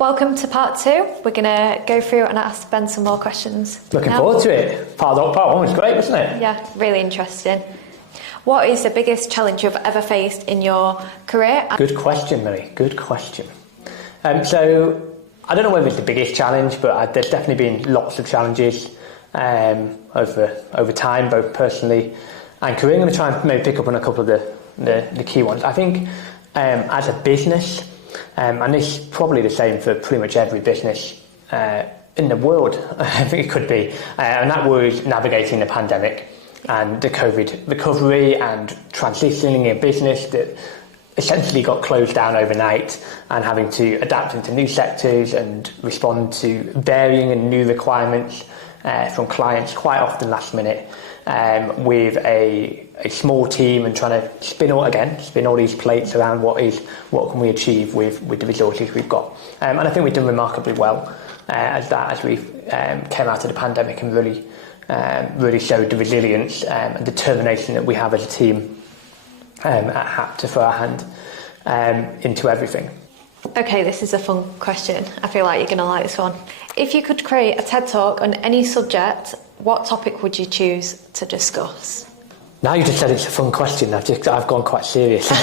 Welcome to part 2. We're going to go through and ask Ben some more questions. Looking forward to it. Part 1 was great, wasn't it? Yeah, really interesting. What is the biggest challenge you've ever faced in your career? Good question, Millie. Good question. So, I don't know whether it's the biggest challenge, but there's definitely been lots of challenges over time, both personally and career. I'm going to try and maybe pick up on a couple of the key ones. I think as a business, and this is probably the same for pretty much every business in the world, I think it could be, and that was navigating the pandemic and the COVID recovery and transitioning a business that essentially got closed down overnight and having to adapt into new sectors and respond to varying and new requirements from clients quite often last minute, with a small team and trying to spin all these plates around what can we achieve with the resources we've got. And I think we've done remarkably well as we came out of the pandemic and really showed the resilience and determination that we have as a team at HAP to throw our hand into everything. Okay, this is a fun question. I feel like you're going to like this one. If you could create a TED Talk on any subject, what topic would you choose to discuss? Now you just said it's a fun question, I've gone quite serious. So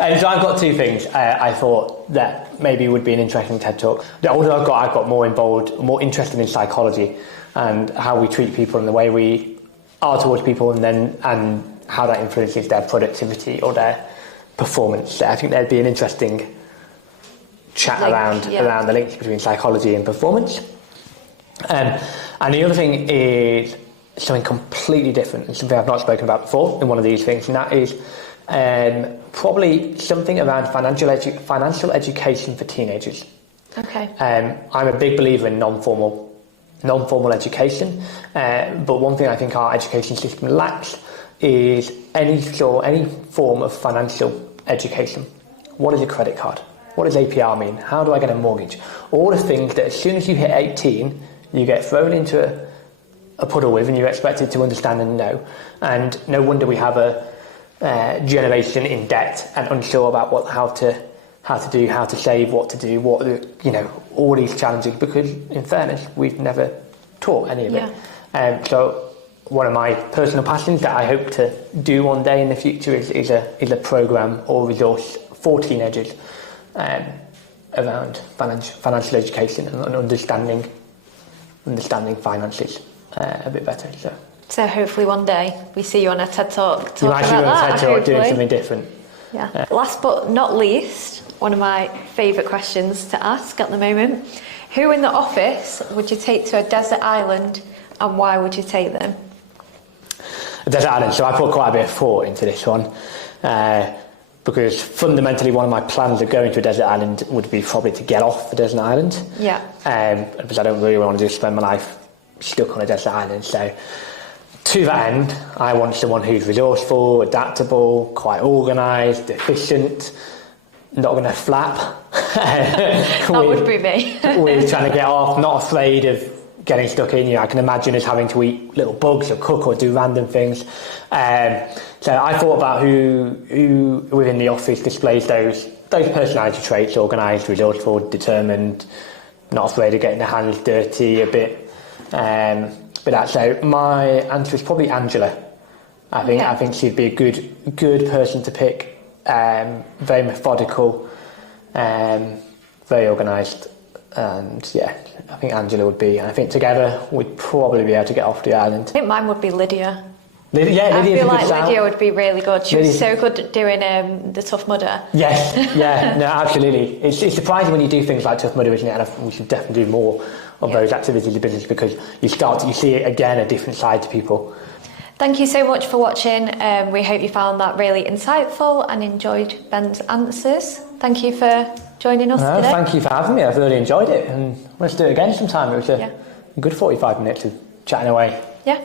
I've got two things I thought that maybe would be an interesting TED Talk. The older I've got more involved, more interested in psychology and how we treat people and the way we are towards people and how that influences their productivity or their performance. I think there'd be an interesting chat around the links between psychology and performance. And the other thing is something completely different, and something I've not spoken about before in one of these things, and that is probably something around financial education for teenagers. Okay. I'm a big believer in non-formal education, but one thing I think our education system lacks is any form of financial education. What is a credit card? What does APR mean? How do I get a mortgage? All the things that as soon as you hit 18, you get thrown into a puddle with and you're expected to understand and know. And no wonder we have a generation in debt and unsure about how to save, what to do, all these challenges, because in fairness, we've never taught any of it. So one of my personal passions that I hope to do one day in the future is a program or resource for teenagers around financial education and understanding finances a bit better. So hopefully one day we see you on a TED Talk talking you might see you on a TED Talk doing something different. Yeah. Last but not least, one of my favourite questions to ask at the moment: who in the office would you take to a desert island, and why would you take them? A desert island. So I put quite a bit of thought into this one, because fundamentally one of my plans of going to a desert island would be probably to get off the desert island. Yeah. Because I don't really want to just spend my life stuck on a desert island. So to that end, I want someone who's resourceful, adaptable, quite organised, efficient, not going to flap. That would be me. We're trying to get off, not afraid of getting stuck in. I can imagine us having to eat little bugs or cook or do random things. So I thought about who within the office displays those personality traits: organised, resourceful, determined, not afraid of getting their hands dirty a bit. So my answer is probably Angela. I think she'd be a good person to pick. Very methodical, very organised, and I think Angela would be. And I think together we'd probably be able to get off the island. I think mine would be Lydia. Lydia's I feel like sound. Lydia would be really good. She was so good at doing the Tough Mudder. Yes, no, absolutely. It's surprising when you do things like Tough Mudder, isn't it? And we should definitely do more of those activities in business, because you see it again, a different side to people. Thank you so much for watching. We hope you found that really insightful and enjoyed Ben's answers. Thank you for joining us today. Thank you for having me. I've really enjoyed it, and let's do it again sometime. It was a good 45 minutes of chatting away. Yeah.